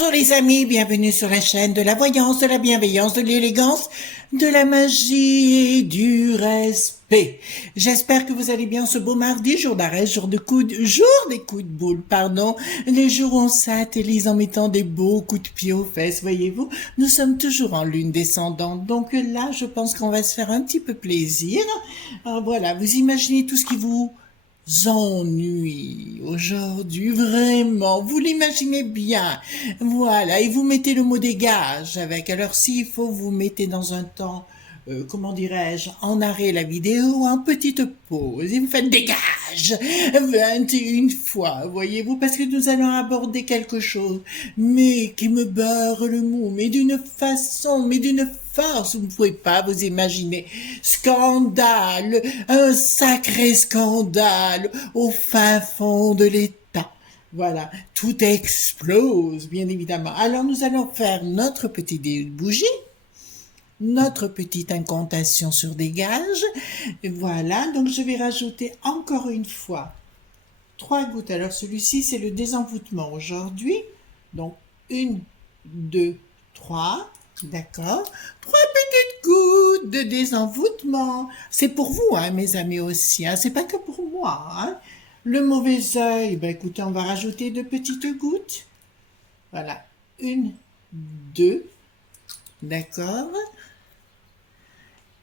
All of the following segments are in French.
Bonjour les amis, bienvenue sur la chaîne de la voyance, de la bienveillance, de l'élégance, de la magie et du respect. J'espère que vous allez bien ce beau mardi, jour d'arrêt, jour des coups de boule, pardon. Les jours où on s'atélise en mettant des beaux coups de pied aux fesses, voyez-vous. Nous sommes toujours en lune descendante, donc là je pense qu'on va se faire un petit peu plaisir. Alors voilà, vous imaginez tout ce qui vous ennuie aujourd'hui, vraiment, vous l'imaginez bien, voilà, et vous mettez le mot dégage avec, alors s'il faut, vous mettez dans un temps, comment dirais-je, en arrêt la vidéo, en petite pause, et vous faites dégage 21 fois, voyez-vous, parce que nous allons aborder quelque chose, mais qui me beurre le mou, mais d'une façon, mais d'une force, vous ne pouvez pas vous imaginer. Scandale, un sacré scandale au fin fond de l'État. Voilà, tout explose, bien évidemment. Alors nous allons faire notre petite bougie, notre petite incantation sur dégage. Voilà, donc je vais rajouter encore une fois 3 gouttes. Alors celui-ci, c'est le désenvoûtement aujourd'hui. Donc 1, 2, 3. D'accord. 3 petites gouttes de désenvoûtement. C'est pour vous, hein, mes amis aussi. Hein. C'est pas que pour moi. Hein. Le mauvais œil, ben écoutez, on va rajouter 2 petites gouttes. Voilà. 1, 2. D'accord.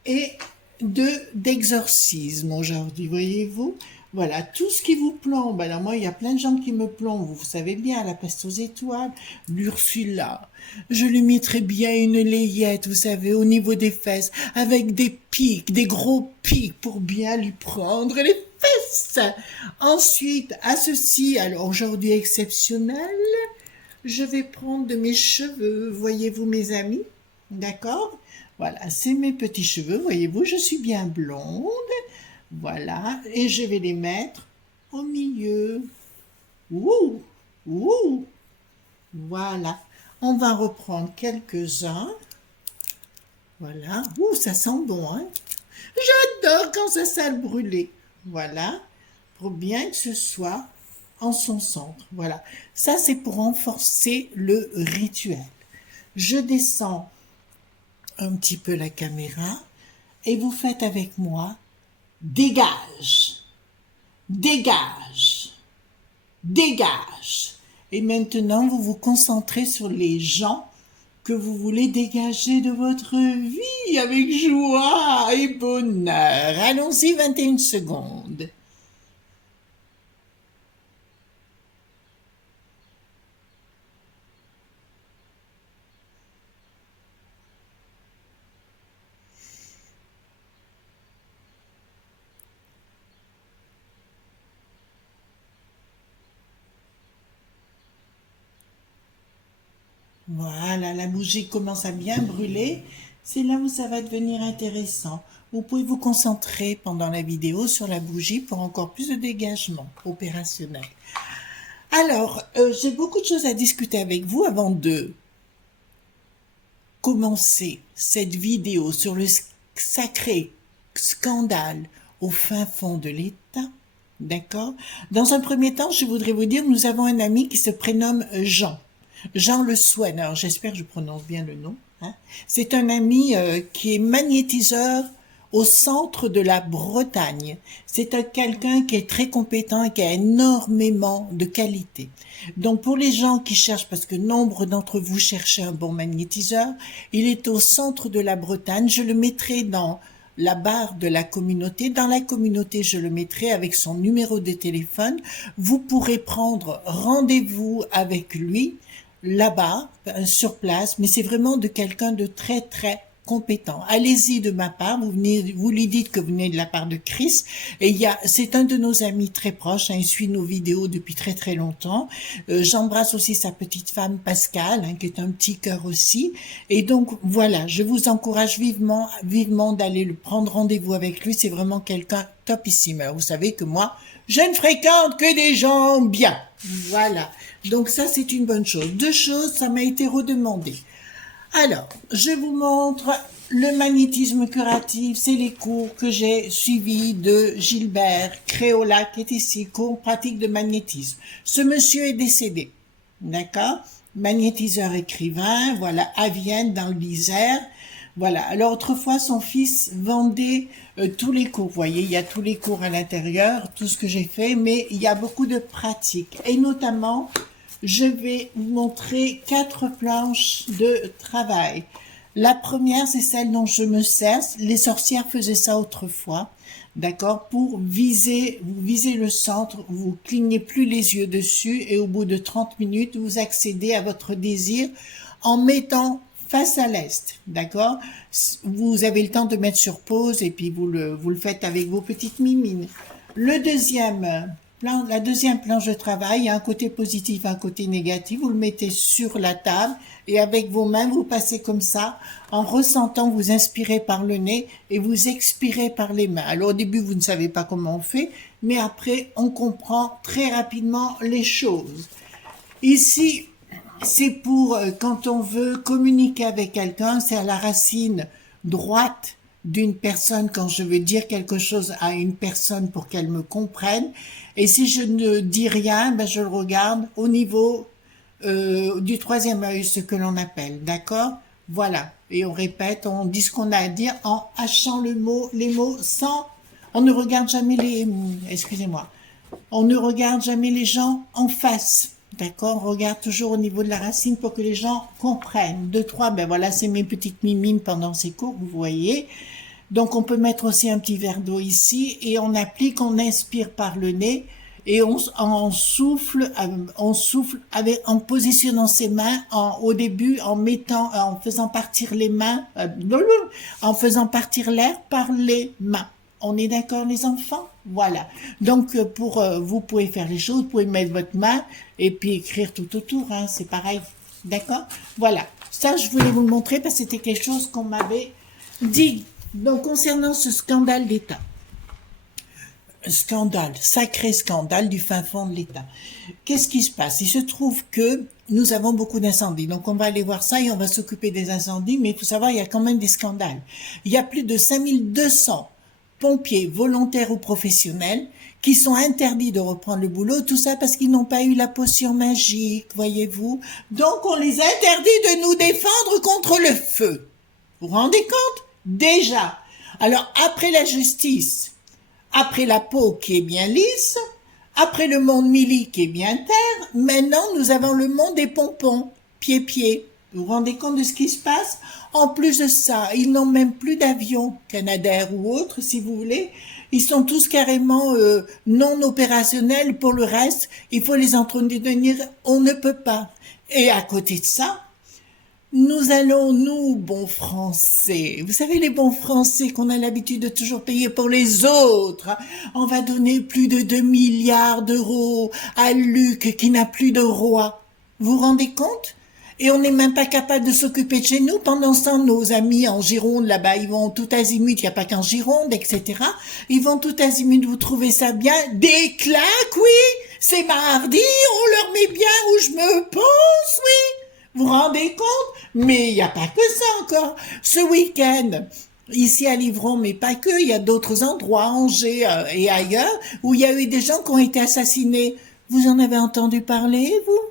Et 2 d'exorcisme aujourd'hui, voyez-vous. Voilà, tout ce qui vous plombe. Alors moi, il y a plein de gens qui me plombent, vous savez bien, la peste aux étoiles, l'Ursula. Je lui mettrai bien une layette, vous savez, au niveau des fesses, avec des pics, des gros pics, pour bien lui prendre les fesses. Ensuite, à ceci, alors aujourd'hui exceptionnel, je vais prendre de mes cheveux, voyez-vous mes amis, d'accord? Voilà, c'est mes petits cheveux, voyez-vous, je suis bien blonde. Voilà, et je vais les mettre au milieu. Ouh, ouh, voilà. On va reprendre quelques-uns. Voilà. Ouh, ça sent bon, hein. J'adore quand ça sent le brûler. Voilà, pour bien que ce soit en son centre. Voilà, ça c'est pour renforcer le rituel. Je descends un petit peu la caméra et vous faites avec moi dégage, dégage, dégage. Et maintenant, vous vous concentrez sur les gens que vous voulez dégager de votre vie avec joie et bonheur. Allons-y, 21 secondes. Voilà, la bougie commence à bien brûler. C'est là où ça va devenir intéressant. Vous pouvez vous concentrer pendant la vidéo sur la bougie pour encore plus de dégagement opérationnel. Alors, j'ai beaucoup de choses à discuter avec vous avant de commencer cette vidéo sur le sacré scandale au fin fond de l'État. D'accord? Dans un premier temps, je voudrais vous dire, nous avons un ami qui se prénomme Jean. Jean Le Soin, alors j'espère que je prononce bien le nom. Hein. C'est un ami qui est magnétiseur au centre de la Bretagne. C'est quelqu'un qui est très compétent et qui a énormément de qualité. Donc pour les gens qui cherchent, parce que nombre d'entre vous cherchez un bon magnétiseur, il est au centre de la Bretagne. Je le mettrai dans la barre de la communauté. Dans la communauté, je le mettrai avec son numéro de téléphone. Vous pourrez prendre rendez-vous avec lui là-bas, sur place, mais c'est vraiment de quelqu'un de très très compétent. Allez-y de ma part, vous lui dites que vous venez de la part de Chris, et c'est un de nos amis très proches, hein, il suit nos vidéos depuis très très longtemps. J'embrasse aussi sa petite femme Pascal, hein, qui est un petit cœur aussi, et donc voilà, je vous encourage vivement, vivement d'aller le prendre rendez-vous avec lui, c'est vraiment quelqu'un topissime. Vous savez que moi, je ne fréquente que des gens bien. Voilà. Donc ça, c'est une bonne chose. 2 choses, ça m'a été redemandé. Alors, je vous montre le magnétisme curatif. C'est les cours que j'ai suivis de Gilbert Créola, qui est ici, cours pratique de magnétisme. Ce monsieur est décédé. D'accord? magnétiseur écrivain, voilà, à Vienne, dans l'Isère. Voilà. Alors autrefois, son fils vendait tous les cours. Vous voyez, il y a tous les cours à l'intérieur, tout ce que j'ai fait, mais il y a beaucoup de pratiques. Et notamment, je vais vous montrer 4 planches de travail. La première, c'est celle dont je me sers. Les sorcières faisaient ça autrefois, d'accord, pour viser, vous visez le centre, vous clignez plus les yeux dessus et au bout de 30 minutes, vous accédez à votre désir en mettant face à l'est, d'accord. Vous avez le temps de mettre sur pause et puis vous le faites avec vos petites mimines. La deuxième planche de travail, il y a un côté positif, un côté négatif. Vous le mettez sur la table et avec vos mains, vous passez comme ça, en ressentant, vous inspirez par le nez et vous expirez par les mains. Alors au début, vous ne savez pas comment on fait, mais après, on comprend très rapidement les choses. Ici, c'est pour quand on veut communiquer avec quelqu'un, c'est à la racine droite d'une personne quand je veux dire quelque chose à une personne pour qu'elle me comprenne. Et si je ne dis rien, ben je le regarde au niveau du troisième œil, ce que l'on appelle, d'accord? Voilà. Et on répète, on dit ce qu'on a à dire en hachant les mots sans, on ne regarde jamais excusez-moi, on ne regarde jamais les gens en face. D'accord, on regarde toujours au niveau de la racine pour que les gens comprennent. 2, 3, ben voilà, c'est mes petites mimines pendant ces cours, vous voyez. Donc on peut mettre aussi un petit verre d'eau ici et on applique, on inspire par le nez et on souffle en positionnant ses mains au début en faisant partir les mains, en faisant partir l'air par les mains. On est d'accord les enfants? Voilà. Donc vous pouvez faire les choses, vous pouvez mettre votre main et puis écrire tout autour, hein, c'est pareil. D'accord? Voilà. Ça, je voulais vous le montrer parce que c'était quelque chose qu'on m'avait dit. Donc concernant ce scandale d'État. Scandale, sacré scandale du fin fond de l'État. Qu'est-ce qui se passe? Il se trouve que nous avons beaucoup d'incendies. Donc on va aller voir ça et on va s'occuper des incendies, mais il faut savoir, il y a quand même des scandales. Il y a plus de 5200 pompiers volontaires ou professionnels qui sont interdits de reprendre le boulot, tout ça parce qu'ils n'ont pas eu la potion magique, voyez-vous. Donc on les interdit de nous défendre contre le feu. Vous vous rendez compte? Déjà. Alors après la justice, après la peau qui est bien lisse, après le monde mili qui est bien terre, maintenant nous avons le monde des pompons, pied-pied. Vous vous rendez compte de ce qui se passe? En plus de ça, ils n'ont même plus d'avions, Canadair ou autres, si vous voulez. Ils sont tous carrément non opérationnels. Pour le reste, il faut les entretenir, on ne peut pas. Et à côté de ça, nous allons, nous, bons Français, vous savez les bons Français qu'on a l'habitude de toujours payer pour les autres, hein, on va donner plus de 2 milliards d'euros à Luc qui n'a plus de roi. Vous vous rendez compte? Et on n'est même pas capable de s'occuper de chez nous. Pendant ce temps, nos amis en Gironde, là-bas, ils vont tout azimut, il n'y a pas qu'en Gironde, etc. Ils vont tout azimut, vous trouvez ça bien? Des claques, oui! C'est mardi, on leur met bien où je me pense, oui! Vous vous rendez compte? Mais il n'y a pas que ça encore. Ce week-end, ici à Livron, mais pas que, il y a d'autres endroits, Angers et ailleurs, où il y a eu des gens qui ont été assassinés. Vous en avez entendu parler, vous?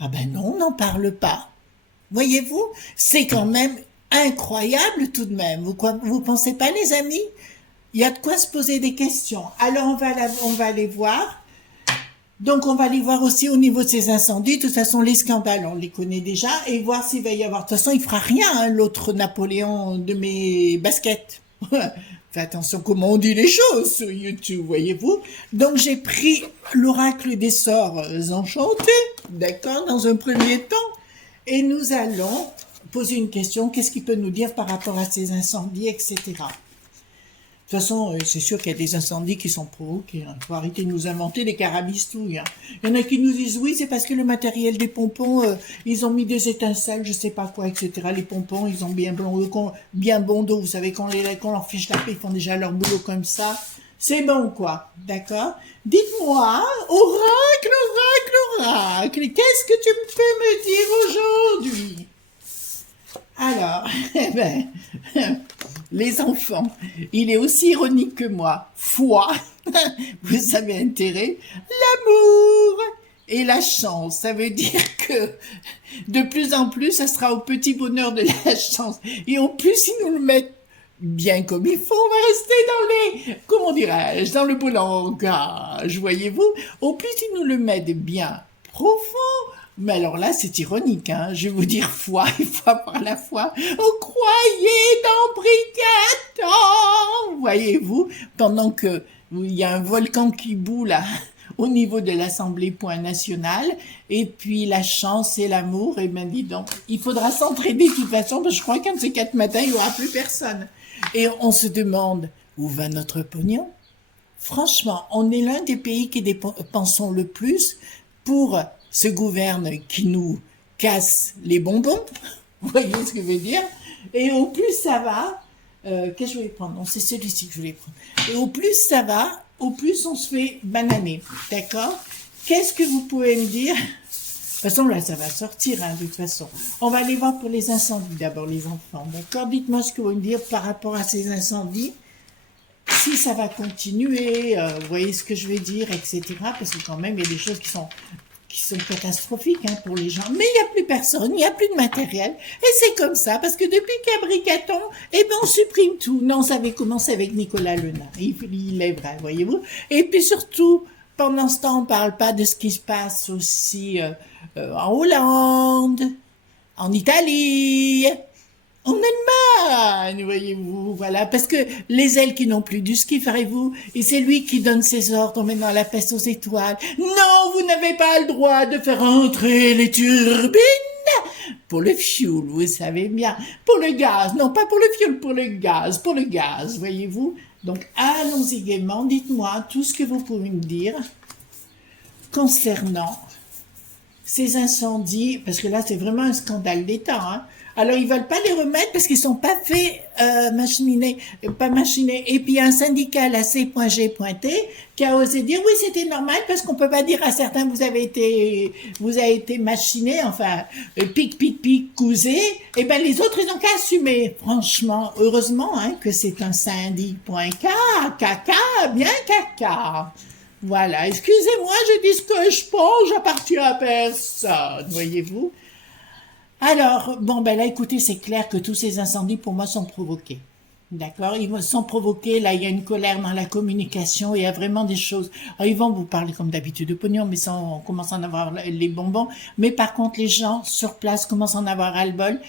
Ah ben non, on n'en parle pas. Voyez-vous, c'est quand même incroyable tout de même. Vous pensez pas, les amis? Il y a de quoi se poser des questions. Alors on va aller voir. Donc on va aller voir aussi au niveau de ces incendies. De toute façon, les scandales, on les connaît déjà. Et voir s'il va y avoir... De toute façon, il fera rien, hein, l'autre Napoléon de mes baskets. Faites attention comment on dit les choses sur YouTube, voyez-vous. Donc j'ai pris l'oracle des sorts enchantés, d'accord, dans un premier temps. Et nous allons poser une question, qu'est-ce qu'il peut nous dire par rapport à ces incendies, etc. De toute façon, c'est sûr qu'il y a des incendies qui sont provoqués. Il faut arrêter de nous inventer des carabistouilles. Hein. Il y en a qui nous disent, oui, c'est parce que le matériel des pompons, ils ont mis des étincelles, je sais pas quoi, etc. Les pompons, ils ont bien bon dos. Vous savez, quand on leur fiche la paix, ils font déjà leur boulot comme ça. C'est bon, quoi. D'accord? Dites-moi, oracle, oracle, oracle, qu'est-ce que tu peux me dire aujourd'hui? Alors, eh ben, les enfants, il est aussi ironique que moi. Foi, vous avez intérêt, l'amour et la chance. Ça veut dire que de plus en plus, ça sera au petit bonheur de la chance. Et au plus, ils nous le mettent bien comme il faut, on va rester dans les, comment dirais-je, dans le beau langage, voyez-vous. Au plus, ils nous le mettent bien profond. Mais alors là, c'est ironique, hein. Je vais vous dire foi, il faut avoir la foi. Oh, croyez dans Bricaton, voyez-vous, pendant que il y a un volcan qui bout là, au niveau de l'Assemblée point nationale, et puis la chance et l'amour, et ben dis donc, il faudra s'entraider de toute façon, parce que je crois qu'un de ces 4 matins, il n'y aura plus personne. Et on se demande, où va notre pognon? Franchement, on est l'un des pays qui dépensons le plus pour ce gouverne qui nous casse les bonbons. Vous voyez ce que je veux dire? Et au plus ça va, qu'est-ce que je vais prendre? Non, c'est celui-ci que je voulais prendre. Et au plus ça va, au plus on se fait bananer. D'accord? Qu'est-ce que vous pouvez me dire? De toute façon, là, ça va sortir, hein, de toute façon. On va aller voir pour les incendies d'abord, les enfants. D'accord? Dites-moi ce que vous voulez me dire par rapport à ces incendies. Si ça va continuer, vous voyez ce que je veux dire, etc. Parce que quand même, il y a des choses qui sont catastrophiques, hein, pour les gens. Mais il n'y a plus personne, il n'y a plus de matériel. Et c'est comme ça, parce que depuis qu'il y a Bricaton, eh ben, on supprime tout. Non, ça avait commencé avec Nicolas Lenain. Il est vrai, voyez-vous. Et puis surtout, pendant ce temps, on ne parle pas de ce qui se passe aussi en Hollande, en Italie, en Allemagne, voyez-vous, voilà, parce que les ailes qui n'ont plus du ski, ferez-vous, et c'est lui qui donne ses ordres maintenant à la peste aux étoiles. Non, vous n'avez pas le droit de faire entrer les turbines pour le fioul, vous savez bien, pour le gaz, non pas pour le fioul, pour le gaz, voyez-vous. Donc allons-y gaiement, dites-moi tout ce que vous pouvez me dire concernant ces incendies, parce que là c'est vraiment un scandale d'État, hein. Alors ils veulent pas les remettre parce qu'ils sont pas faits pas machinés. Et puis il y a un syndicat, la C.G.T, qui a osé dire oui c'était normal parce qu'on peut pas dire à certains vous avez été machiné, enfin pic cousé. Et ben les autres ils ont qu'à assumer. Franchement, heureusement hein, que c'est un syndic.k, caca, bien caca. Voilà, excusez-moi, je dis ce que je pense, j'appartiens à personne, voyez-vous. Alors, bon, ben là, écoutez, c'est clair que tous ces incendies, pour moi, sont provoqués. D'accord? Ils sont provoqués, là, il y a une colère dans la communication, il y a vraiment des choses. Alors, ils vont vous parler comme d'habitude de pognon, mais ça, on commence à en avoir les bonbons. Mais par contre, les gens sur place commencent à en avoir ras-le-bol.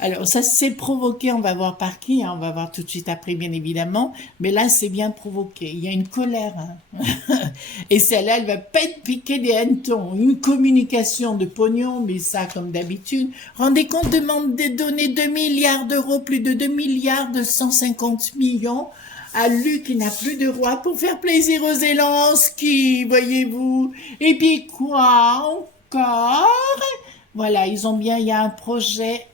Alors, ça s'est provoqué, on va voir par qui, hein, on va voir tout de suite après, bien évidemment, mais là, c'est bien provoqué. Il y a une colère, hein. Et celle-là, elle va pas être piquée des hannetons. Une communication de pognon, mais ça, comme d'habitude. Rendez compte, demande de donner 2 milliards d'euros, plus de 2 milliards de 150 millions à Luc qui n'a plus de roi pour faire plaisir aux Zelensky, voyez-vous. Et puis quoi encore? Voilà, ils ont bien, il y a un projet.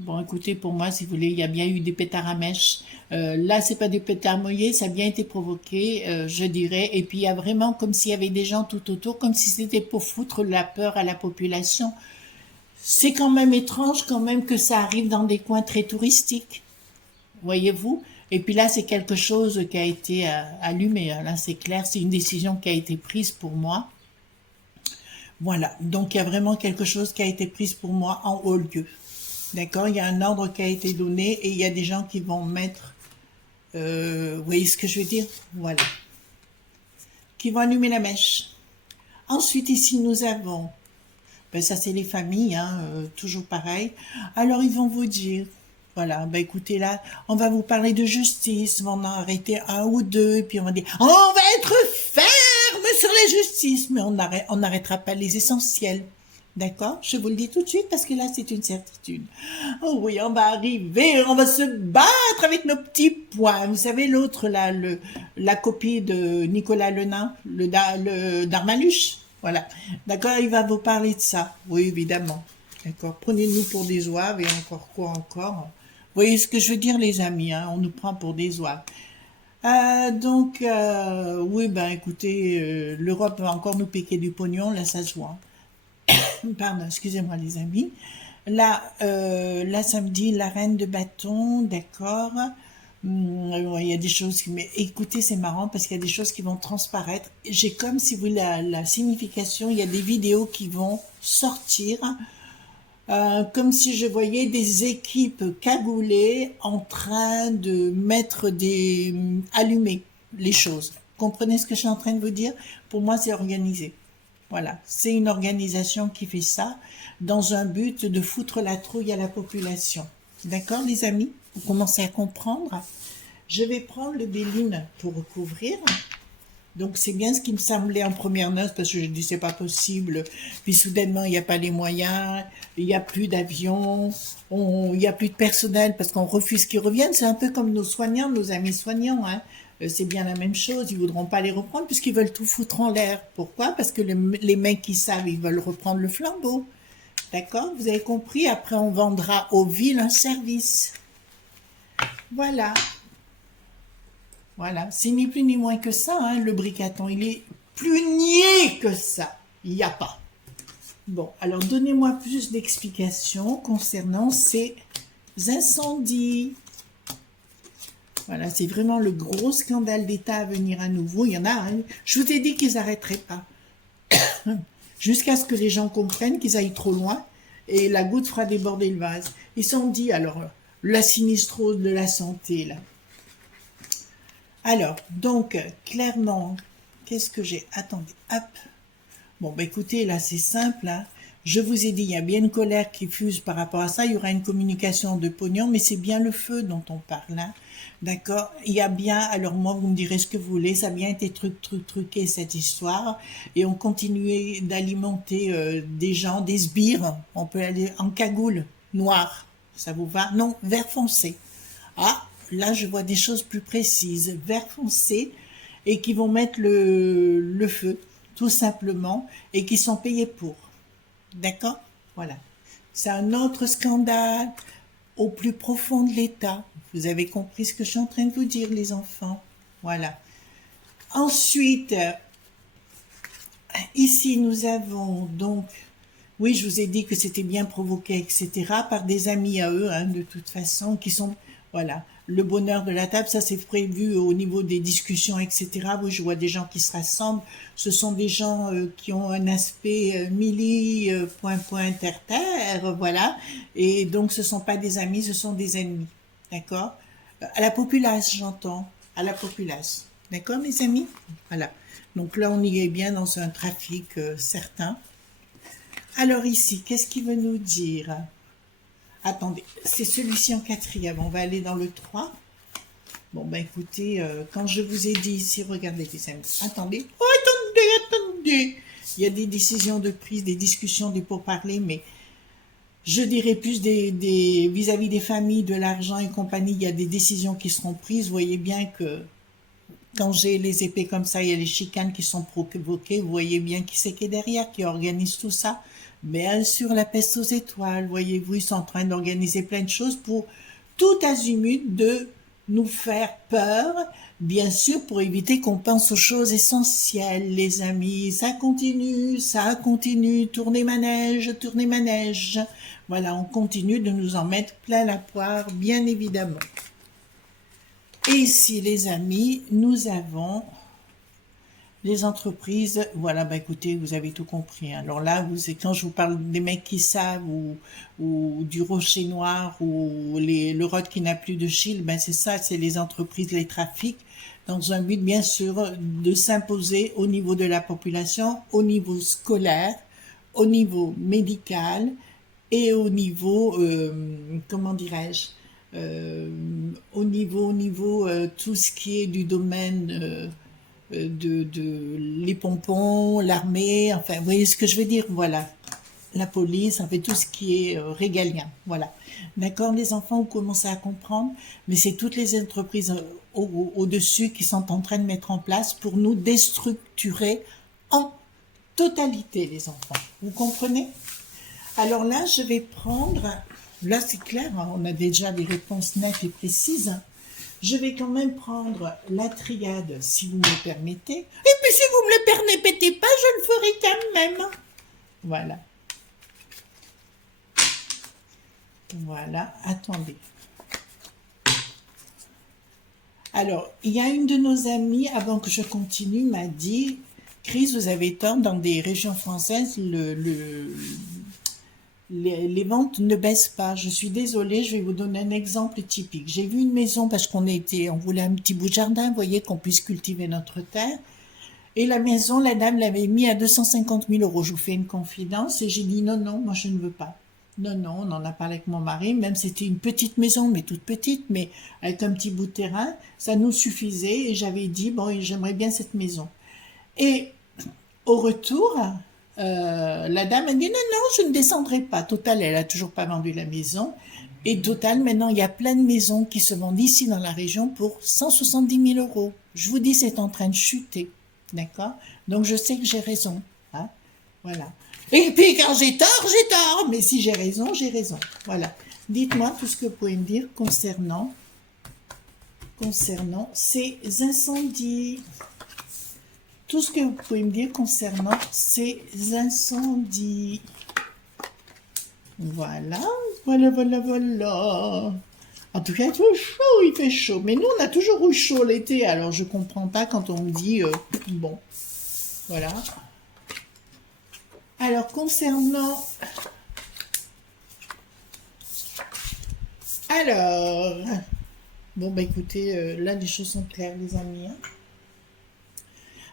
Bon, écoutez, pour moi, si vous voulez, il y a bien eu des pétards à mèche. Là, c'est pas des pétards mouillés, ça a bien été provoqué, je dirais. Et puis, il y a vraiment comme s'il y avait des gens tout autour, comme si c'était pour foutre la peur à la population. C'est quand même étrange, quand même, que ça arrive dans des coins très touristiques. Voyez-vous? Et puis là, c'est quelque chose qui a été allumé. Là, c'est clair, c'est une décision qui a été prise pour moi. Voilà. Donc, il y a vraiment quelque chose qui a été prise pour moi en haut lieu. D'accord, il y a un ordre qui a été donné et il y a des gens qui vont mettre, vous voyez ce que je veux dire? Voilà. Qui vont allumer la mèche. Ensuite, ici, nous avons, ben ça c'est les familles, hein, toujours pareil. Alors, ils vont vous dire, voilà, ben écoutez là, on va vous parler de justice, on va en arrêter un ou deux, et puis on va dire, on va être ferme sur la justice, mais on n'arrêtera pas les essentiels. D'accord? Je vous le dis tout de suite parce que là, c'est une certitude. Oh oui, on va arriver, on va se battre avec nos petits poings. Vous savez, l'autre, là, la copie de Nicolas Lenain, le Darmaluche. Voilà. D'accord? Il va vous parler de ça. Oui, évidemment. D'accord? Prenez-nous pour des oives et encore quoi encore. Vous voyez ce que je veux dire, les amis, hein? On nous prend pour des oives. Oui, ben écoutez, l'Europe va encore nous piquer du pognon, là, ça se voit. Pardon, excusez-moi les amis. Là, samedi, la reine de bâton, d'accord. Ouais, il y a des choses qui... Mais écoutez, c'est marrant parce qu'il y a des choses qui vont transparaître. J'ai comme si vous voulez la signification, il y a des vidéos qui vont sortir, comme si je voyais des équipes cagoulées en train de mettre allumer les choses. Comprenez ce que je suis en train de vous dire? Pour moi, c'est organisé. Voilà, c'est une organisation qui fait ça dans un but de foutre la trouille à la population. D'accord, les amis? Vous commencez à comprendre? Je vais prendre le Béline pour recouvrir. Donc c'est bien ce qui me semblait en première noce parce que je dis c'est pas possible. Puis soudainement il n'y a pas les moyens, il n'y a plus d'avions, il n'y a plus de personnel parce qu'on refuse qu'ils reviennent. C'est un peu comme nos soignants, nos amis soignants. Hein. C'est bien la même chose. Ils voudront pas les reprendre puisqu'ils veulent tout foutre en l'air. Pourquoi? Parce que les mecs qui savent, ils veulent reprendre le flambeau. D'accord? Vous avez compris? Après on vendra aux villes un service. Voilà. Voilà, c'est ni plus ni moins que ça, hein, le bricaton. Il est plus niais que ça. Il n'y a pas. Bon, alors donnez-moi plus d'explications concernant ces incendies. Voilà, c'est vraiment le gros scandale d'État à venir à nouveau. Il y en a, hein. Je vous ai dit qu'ils n'arrêteraient pas. Jusqu'à ce que les gens comprennent qu'ils aillent trop loin et la goutte fera déborder le vase. Ils sont dit, alors, la sinistrose de la santé, là. Alors, donc, clairement, qu'est-ce que j'ai? Attendez, hop. Bon, bah écoutez, là, c'est simple. Hein. Je vous ai dit, il y a bien une colère qui fuse par rapport à ça. Il y aura une communication de pognon, mais c'est bien le feu dont on parle. Hein. D'accord? Il y a bien, alors moi, vous me direz ce que vous voulez, ça a bien été truqué, cette histoire. Et on continuait d'alimenter des gens, des sbires. On peut aller en cagoule noire. Ça vous va? Non, vert foncé. Ah, là, je vois des choses plus précises, vert foncé, et qui vont mettre le feu, tout simplement, et qui sont payés pour. D'accord? Voilà. C'est un autre scandale au plus profond de l'État. Vous avez compris ce que je suis en train de vous dire, les enfants. Voilà. Ensuite, ici, nous avons donc... Oui, je vous ai dit que c'était bien provoqué, etc., par des amis à eux, hein, de toute façon, qui sont... Voilà, le bonheur de la table, ça c'est prévu au niveau des discussions, etc. Oui, je vois des gens qui se rassemblent. Ce sont des gens qui ont un aspect terre, voilà. Et donc, ce ne sont pas des amis, ce sont des ennemis. D'accord? À la populace, j'entends. À la populace. D'accord, mes amis? Voilà. Donc là, on y est bien dans un trafic certain. Alors ici, qu'est-ce qu'il veut nous dire? Attendez, c'est celui-ci en quatrième. On va aller dans le 3. Bon, ben écoutez, quand je vous ai dit ici, regardez les amis. Attendez. Oh, attendez. Il y a des décisions de prise, des discussions, des pourparlers, mais je dirais plus vis-à-vis des familles, de l'argent et compagnie, il y a des décisions qui seront prises. Vous voyez bien que quand j'ai les épées comme ça, il y a les chicanes qui sont provoquées. Vous voyez bien qui c'est qui est derrière, qui organise tout ça. Bien sûr, la peste aux étoiles, voyez-vous, ils sont en train d'organiser plein de choses pour tout azimut de nous faire peur, bien sûr, pour éviter qu'on pense aux choses essentielles, les amis. Ça continue, tournez manège, tournez manège. Voilà, on continue de nous en mettre plein la poire, bien évidemment. Et ici, les amis, nous avons les entreprises. Voilà, bah écoutez, vous avez tout compris. Alors là, quand je vous parle des mecs qui savent ou du rocher noir ou le rod qui n'a plus de shield, ben c'est ça, c'est les entreprises, les trafics, dans un but bien sûr de s'imposer au niveau de la population, au niveau scolaire, au niveau médical et au niveau, comment dirais-je, tout ce qui est du domaine les pompons, l'armée, enfin, vous voyez ce que je veux dire, voilà. La police, en fait, tout ce qui est régalien, voilà. D'accord, les enfants, vous commencez à comprendre, mais c'est toutes les entreprises au-dessus qui sont en train de mettre en place pour nous déstructurer en totalité, les enfants. Vous comprenez? Alors là, je vais prendre, là c'est clair, hein, on a déjà des réponses nettes et précises. Je vais quand même prendre la triade, si vous me le permettez. Et puis si vous me le permettez pas, je le ferai quand même. Voilà. Voilà, attendez. Alors, il y a une de nos amies, avant que je continue, m'a dit, Chris, vous avez tort, dans des régions françaises, les ventes ne baissent pas. Je suis désolée, je vais vous donner un exemple typique. J'ai vu une maison parce on voulait un petit bout de jardin, vous voyez, qu'on puisse cultiver notre terre. Et la maison, la dame l'avait mis à 250 000 euros. Je vous fais une confidence et j'ai dit non, non, moi je ne veux pas. Non, non, on en a parlé avec mon mari, même c'était une petite maison, mais toute petite, mais avec un petit bout de terrain, ça nous suffisait et j'avais dit, bon, j'aimerais bien cette maison. Et au retour, la dame a dit, non, non, je ne descendrai pas. Total, elle a toujours pas vendu la maison. Et Total, maintenant, il y a plein de maisons qui se vendent ici dans la région pour 170 000 euros. Je vous dis, c'est en train de chuter. D'accord? Donc, je sais que j'ai raison. Hein. Voilà. Et puis, quand j'ai tort, j'ai tort. Mais si j'ai raison, j'ai raison. Voilà. Dites-moi tout ce que vous pouvez me dire concernant ces incendies. Tout ce que vous pouvez me dire concernant ces incendies. Voilà, voilà, voilà, voilà. En tout cas, il fait chaud. Mais nous, on a toujours eu chaud l'été, alors je comprends pas quand on me dit, bon, voilà. Alors, alors, bon, bah écoutez, là, les choses sont claires, les amis. Hein.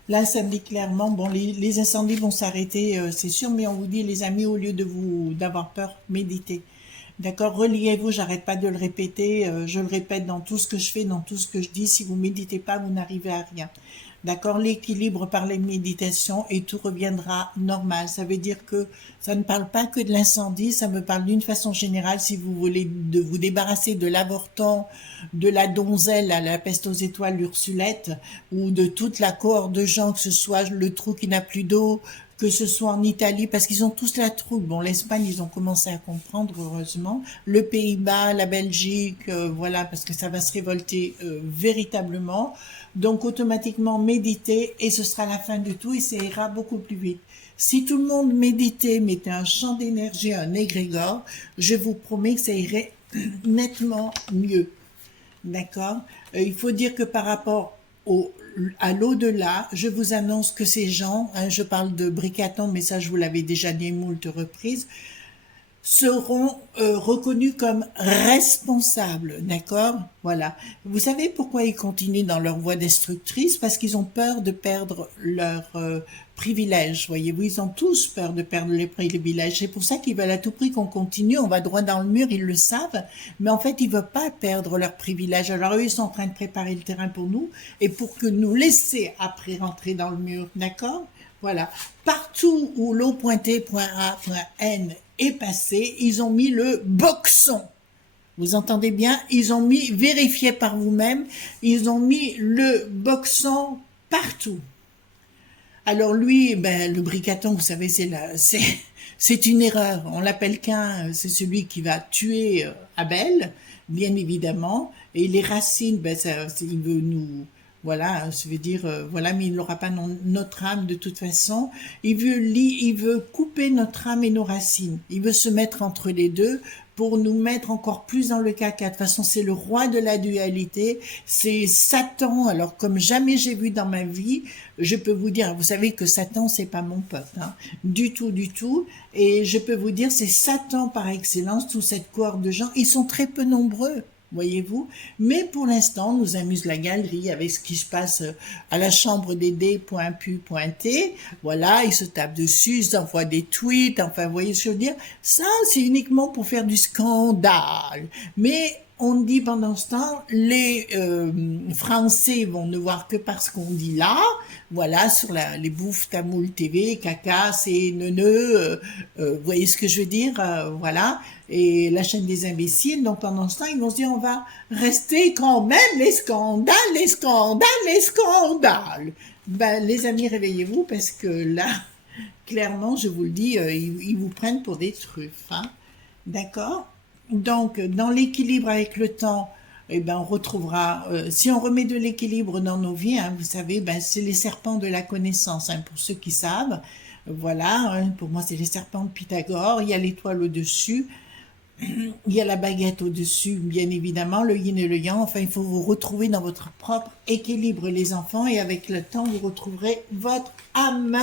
Là, ça me dit clairement, bon, les incendies vont s'arrêter, c'est sûr, mais on vous dit, les amis, au lieu d'avoir peur, méditez. D'accord, reliez-vous, j'arrête pas de le répéter, je le répète dans tout ce que je fais, dans tout ce que je dis, si vous méditez pas, vous n'arrivez à rien. D'accord, l'équilibre par les méditations et tout reviendra normal. Ça veut dire que ça ne parle pas que de l'incendie, ça me parle d'une façon générale, si vous voulez de vous débarrasser de l'avorton, de la donzelle à la peste aux étoiles, l'Ursulette, ou de toute la cohorte de gens, que ce soit le trou qui n'a plus d'eau, que ce soit en Italie, parce qu'ils ont tous la trouille. Bon, l'Espagne, ils ont commencé à comprendre, heureusement. Le Pays-Bas, la Belgique, voilà, parce que ça va se révolter véritablement. Donc, automatiquement, méditez et ce sera la fin du tout et ça ira beaucoup plus vite. Si tout le monde méditait, mettait un champ d'énergie, un égrégore, je vous promets que ça irait nettement mieux. D'accord. Il faut dire que par rapport à l'au-delà, je vous annonce que ces gens, hein, je parle de Bricaton, mais ça je vous l'avais déjà dit moult reprises, seront reconnus comme responsables, d'accord? Voilà. Vous savez pourquoi ils continuent dans leur voie destructrice? Parce qu'ils ont peur de perdre leurs privilèges, voyez-vous, ils ont tous peur de perdre les privilèges. C'est pour ça qu'ils veulent à tout prix qu'on continue, on va droit dans le mur, ils le savent, mais en fait, ils veulent pas perdre leurs privilèges. Alors eux, ils sont en train de préparer le terrain pour nous et pour que nous laisser après rentrer dans le mur, d'accord? Voilà. Partout où l'eau pointée, point A, point N est passé, ils ont mis le boxon. Vous entendez bien? Ils ont mis, vérifiez par vous-même, ils ont mis le boxon partout. Alors lui, ben, le Bricaton, vous savez, c'est une erreur. On l'appelle Cain, c'est celui qui va tuer Abel, bien évidemment. Et les racines, ben, il veut nous, voilà, ça veut dire, voilà, mais il n'aura pas notre âme de toute façon. Il veut couper notre âme et nos racines. Il veut se mettre entre les deux pour nous mettre encore plus dans le caca. De toute façon, c'est le roi de la dualité, c'est Satan. Alors, comme jamais j'ai vu dans ma vie, je peux vous dire, vous savez que Satan, c'est pas mon pote, hein, du tout, du tout. Et je peux vous dire, c'est Satan par excellence, toute cette cohorte de gens. Ils sont très peu nombreux. Voyez-vous, mais pour l'instant, nous amuse la galerie avec ce qui se passe à la chambre des dés.pu.t. Voilà, ils se tapent dessus, ils envoient des tweets, enfin, vous voyez ce que je veux dire. Ça, c'est uniquement pour faire du scandale. Mais on dit pendant ce temps, les Français vont ne voir que parce qu'on dit là, voilà, sur les bouffes Tamoul TV, caca, c'est neuneux, vous voyez ce que je veux dire, voilà, et la chaîne des imbéciles, donc pendant ce temps, ils vont se dire, on va rester quand même les scandales, les scandales, les scandales. Ben, les amis, réveillez-vous, parce que là, clairement, je vous le dis, ils vous prennent pour des truffes, hein, d'accord? Donc, dans l'équilibre avec le temps, eh ben, on retrouvera, si on remet de l'équilibre dans nos vies, hein, vous savez, ben, c'est les serpents de la connaissance, hein, pour ceux qui savent. Voilà, hein, pour moi, c'est les serpents de Pythagore, il y a l'étoile au-dessus. Il y a la baguette au-dessus, bien évidemment, le yin et le yang. Enfin, il faut vous retrouver dans votre propre équilibre, les enfants, et avec le temps, vous retrouverez votre âme.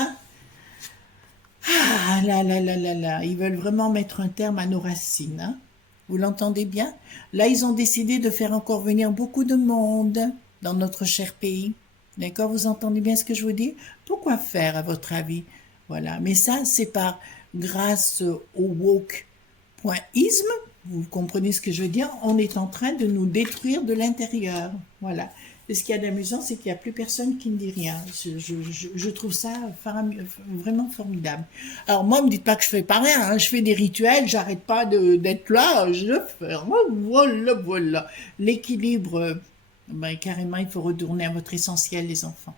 Ah là là là là là, ils veulent vraiment mettre un terme à nos racines, hein. Vous l'entendez bien? Là, ils ont décidé de faire encore venir beaucoup de monde dans notre cher pays. D'accord? Vous entendez bien ce que je vous dis? Pourquoi faire, à votre avis? Voilà. Mais ça, c'est par grâce au woke.isme. Vous comprenez ce que je veux dire? On est en train de nous détruire de l'intérieur. Voilà. Et ce qu'il y a d'amusant, c'est qu'il n'y a plus personne qui ne dit rien. Je trouve ça vraiment formidable. Alors moi, ne me dites pas que je fais pas rien, hein. Je fais des rituels, j'arrête pas d'être là, je fais. Voilà, voilà. L'équilibre, ben, carrément, il faut retourner à votre essentiel, les enfants.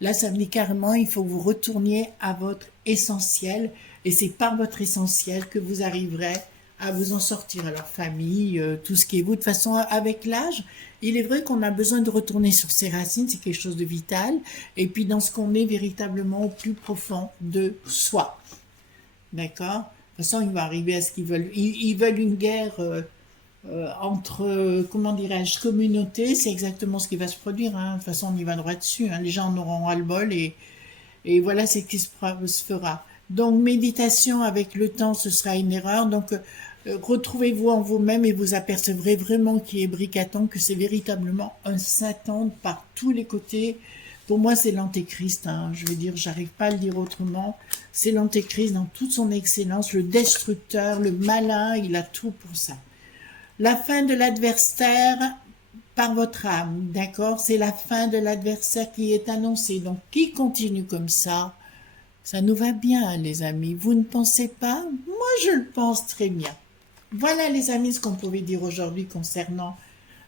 Là, ça veut dire carrément, il faut que vous retourniez à votre essentiel. Et c'est par votre essentiel que vous arriverez à vous en sortir. Alors, famille, tout ce qui est vous. De toute façon, avec l'âge, il est vrai qu'on a besoin de retourner sur ses racines, c'est quelque chose de vital. Et puis, dans ce qu'on est véritablement au plus profond de soi. D'accord? De toute façon, il va arriver à ce qu'ils veulent. Ils veulent une guerre entre, comment dirais-je, communautés. C'est exactement ce qui va se produire, hein. De toute façon, on y va droit dessus, hein. Les gens en auront ras-le-bol et voilà ce qui se fera. Donc, méditation avec le temps, ce sera une erreur. Donc, retrouvez-vous en vous-même et vous apercevrez vraiment qu'il est bricaton, que c'est véritablement un Satan par tous les côtés. Pour moi, c'est l'antéchrist, hein. Je veux dire, j'arrive pas à le dire autrement. C'est l'antéchrist dans toute son excellence, le destructeur, le malin, il a tout pour ça. La fin de l'adversaire par votre âme, d'accord? C'est la fin de l'adversaire qui est annoncée. Donc, qui continue comme ça nous va bien, les amis. Vous ne pensez pas? Moi, je le pense très bien. Voilà, les amis, ce qu'on pouvait dire aujourd'hui concernant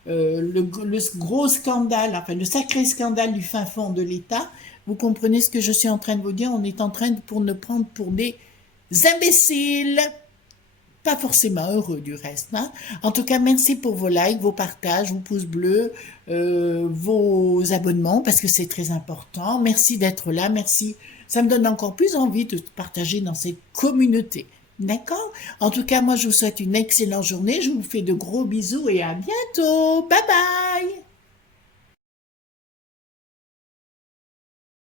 le gros scandale, enfin le sacré scandale du fin fond de l'État. Vous comprenez ce que je suis en train de vous dire? On est en train de pour ne prendre pour des imbéciles. Pas forcément heureux du reste, hein. En tout cas, merci pour vos likes, vos partages, vos pouces bleus, vos abonnements, parce que c'est très important. Merci d'être là, merci. Ça me donne encore plus envie de partager dans cette communauté. D'accord? En tout cas, moi, je vous souhaite une excellente journée. Je vous fais de gros bisous et à bientôt. Bye bye!